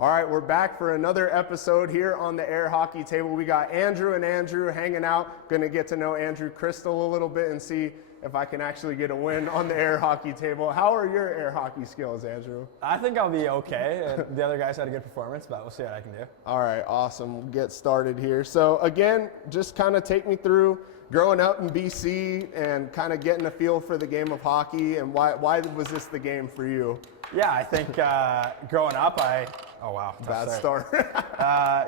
All right, we're back for another episode here on the air hockey table. We got Andrew and Andrew hanging out. Going to get to know Andrew Cristall a little bit and see if I can actually get a win on the air hockey table. How are your air hockey skills, Andrew? I think I'll be okay. The other guys had a good performance, but we'll see what I can do. All right, awesome. We'll get started here. So again, just kind of take me through growing up in BC and kind of getting a feel for the game of hockey, and why was this the game for you? Yeah, I think growing up, Bad start.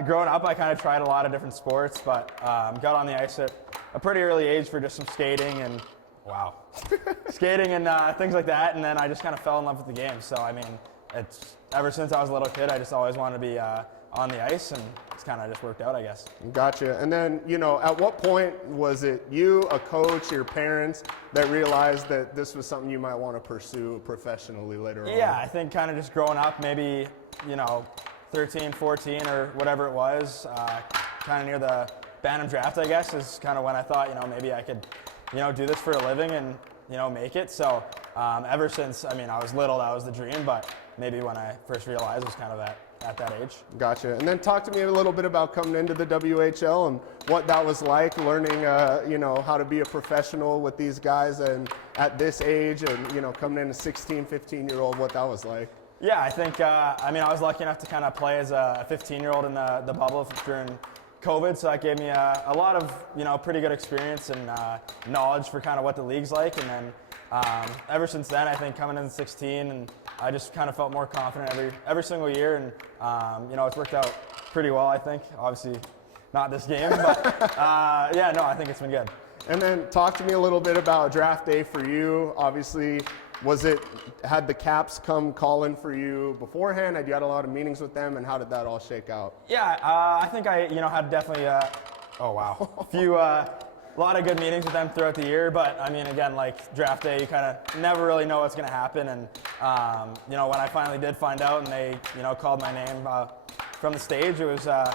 growing up, I kind of tried a lot of different sports, but got on the ice at a pretty early age for just some skating and skating and things like that, and then I just kind of fell in love with the game. So I mean, it's ever since I was a little kid, I just always wanted to be on the ice, and it's kind of just worked out, I guess. Gotcha. And then, at what point was it you, a coach, your parents that realized that this was something you might want to pursue professionally later on? Yeah, I think kind of just growing up, maybe 13, 14 or whatever it was, kind of near the Bantam draft, I guess, is kind of when I thought, maybe I could, do this for a living and, make it. So ever since, I was little, that was the dream, but maybe when I first realized it was kind of at that age. Gotcha. And then talk to me a little bit about coming into the WHL and what that was like, learning, how to be a professional with these guys and at this age and, coming in a 16, 15-year-old, what that was like. Yeah, I think, I was lucky enough to kind of play as a 15-year-old in the bubble during COVID, so that gave me a lot of, pretty good experience and knowledge for kind of what the league's like. And then ever since then, I think coming in 16, and I just kind of felt more confident every single year, and it's worked out pretty well, I think. Obviously, not this game, but I think it's been good. And then talk to me a little bit about draft day for you. Obviously, had the Caps come calling for you beforehand? Had you had a lot of meetings with them, and how did that all shake out? Yeah, I think I had definitely a lot of good meetings with them throughout the year, but again, like draft day, you kind of never really know what's going to happen. And when I finally did find out and they called my name from the stage, it was a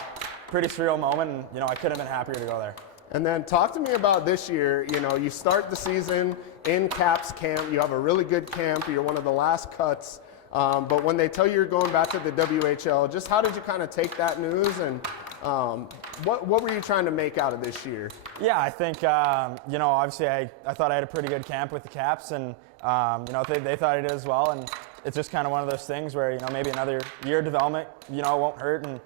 pretty surreal moment, and I couldn't have been happier to go there. And then talk to me about this year. You start the season in Caps camp. You have a really good camp. You're one of the last cuts. But when they tell you you're going back to the WHL, just how did you kind of take that news, and what were you trying to make out of this year? Yeah, I think, obviously I thought I had a pretty good camp with the Caps, and, they thought I did as well. And it's just kind of one of those things where, maybe another year of development, won't hurt, and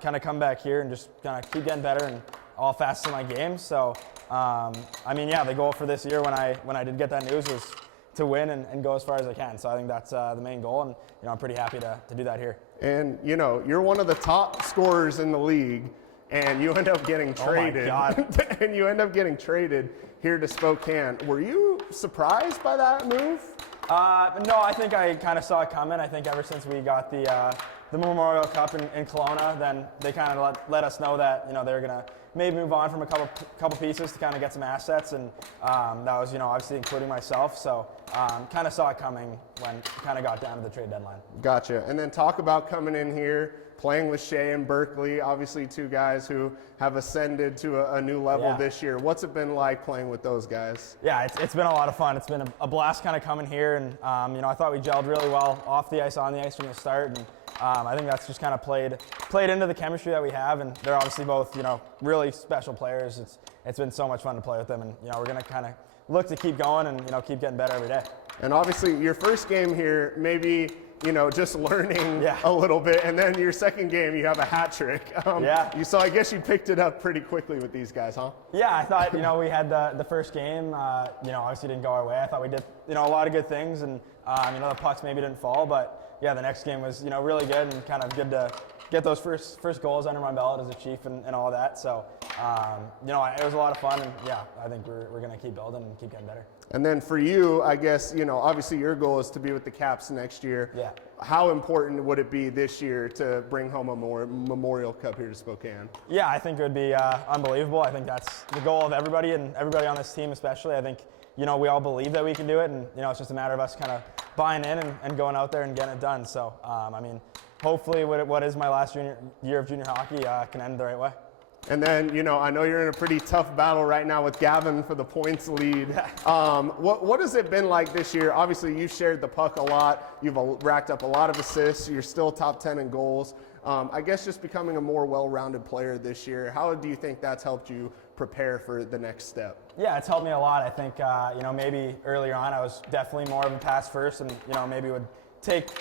kind of come back here and just kind of keep getting better in all facets of my game. So, the goal for this year when I did get that news was to win and go as far as I can. So I think that's the main goal, and I'm pretty happy to do that here. And you're one of the top scorers in the league, and you end up getting traded. Oh my God. And you end up getting traded here to Spokane. Were you surprised by that move? No, I think I kind of saw it coming. I think ever since we got the Memorial Cup in Kelowna, then they kind of let us know that they were gonna maybe move on from a couple pieces to kind of get some assets, and that was obviously including myself. So kind of saw it coming when it kind of got down to the trade deadline. Gotcha. And then talk about coming in here, playing with Shea and Berkeley, obviously two guys who have ascended to a new level this year. What's it been like playing with those guys? Yeah, it's been a lot of fun. It's been a blast kind of coming here, and I thought we gelled really well off the ice, on the ice from the start, and I think that's just kind of played into the chemistry that we have, and they're obviously both really special players. It's been so much fun to play with them, and we're gonna kind of look to keep going and keep getting better every day. And obviously your first game here, maybe just learning a little bit, and then your second game you have a hat trick. So I guess you picked it up pretty quickly with these guys, huh? Yeah, I thought we had the first game. Obviously didn't go our way. I thought we did a lot of good things, and the pucks maybe didn't fall, but yeah, the next game was really good, and kind of good to get those first goals under my belt as a Chief and all that. So it was a lot of fun, and I think we're gonna keep building and keep getting better. And then for you, I guess, obviously your goal is to be with the Caps next year. Yeah. How important would it be this year to bring home a Memorial Cup here to Spokane? Yeah, I think it would be unbelievable. I think that's the goal of everybody, and everybody on this team especially. I think, we all believe that we can do it, and, it's just a matter of us kind of buying in and going out there and getting it done. So, hopefully what is my last year of junior hockey can end the right way. And then, you know, I know you're in a pretty tough battle right now with Gavin for the points lead. What has it been like this year? Obviously, you've shared the puck a lot. You've racked up a lot of assists. You're still top 10 in goals. I guess just becoming a more well-rounded player this year, how do you think that's helped you prepare for the next step? Yeah, it's helped me a lot. I think, you know, maybe earlier on I was definitely more of a pass first and, you know, maybe would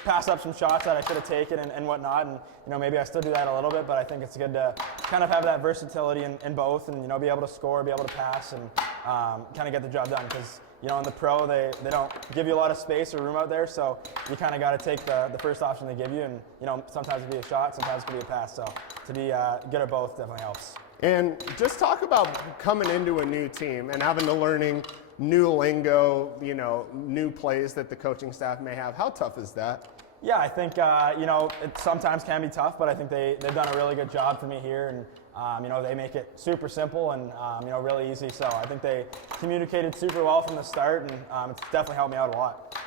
pass up some shots that I should have taken and whatnot. And, you know, maybe I still do that a little bit, but I think it's good to kind of have that versatility in both and, you know, be able to score, be able to pass and kind of get the job done. Because, you know, in the pro, they don't give you a lot of space or room out there. So you kind of got to take the first option they give you. And, you know, sometimes it can be a shot, sometimes it can be a pass. So to be good at both definitely helps. And just talk about coming into a new team and having to learning new lingo, you know, new plays that the coaching staff may have. How tough is that? Yeah, I think, you know, it sometimes can be tough, but I think they've done a really good job for me here. And, you know, they make it super simple and, you know, really easy. So I think they communicated super well from the start, and it's definitely helped me out a lot.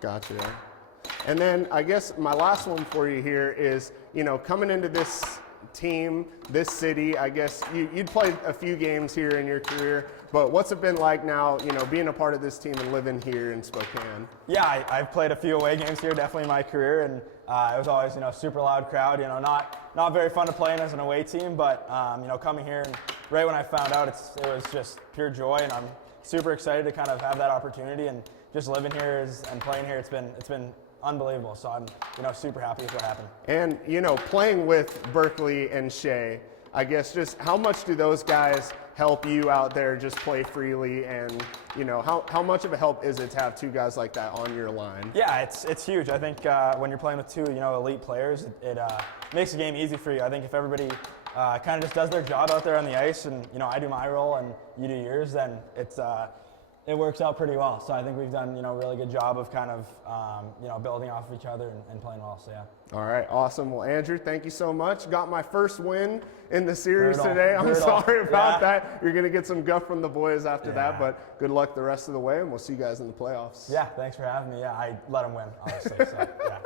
Gotcha. And then I guess my last one for you here is, you know, coming into this team, this city, I guess you'd played a few games here in your career, but what's it been like now, you know, being a part of this team and living here in Spokane? Yeah, I've played a few away games here, definitely in my career, and it was always, you know, super loud crowd, you know, not very fun to play in as an away team, but, you know, coming here and right when I found out, it was just pure joy, and I'm super excited to kind of have that opportunity, and just living here and playing here, it's been unbelievable. So I'm, you know, super happy with what happened. And, you know, playing with Berkeley and Shea, I guess just how much do those guys help you out there just play freely, and, you know, how much of a help is it to have two guys like that on your line? Yeah, it's huge. I think when you're playing with two, you know, elite players, it makes the game easy for you. I think if everybody kind of just does their job out there on the ice, and, you know, I do my role and you do yours, then it works out pretty well. So I think we've done, you know, a really good job of kind of, you know, building off of each other and playing well. So yeah. All right, awesome. Well, Andrew, thank you so much. Got my first win in the series today. I'm sorry about that. You're gonna get some guff from the boys after that, but good luck the rest of the way, and we'll see you guys in the playoffs. Yeah, thanks for having me. Yeah, I let them win, honestly. So yeah.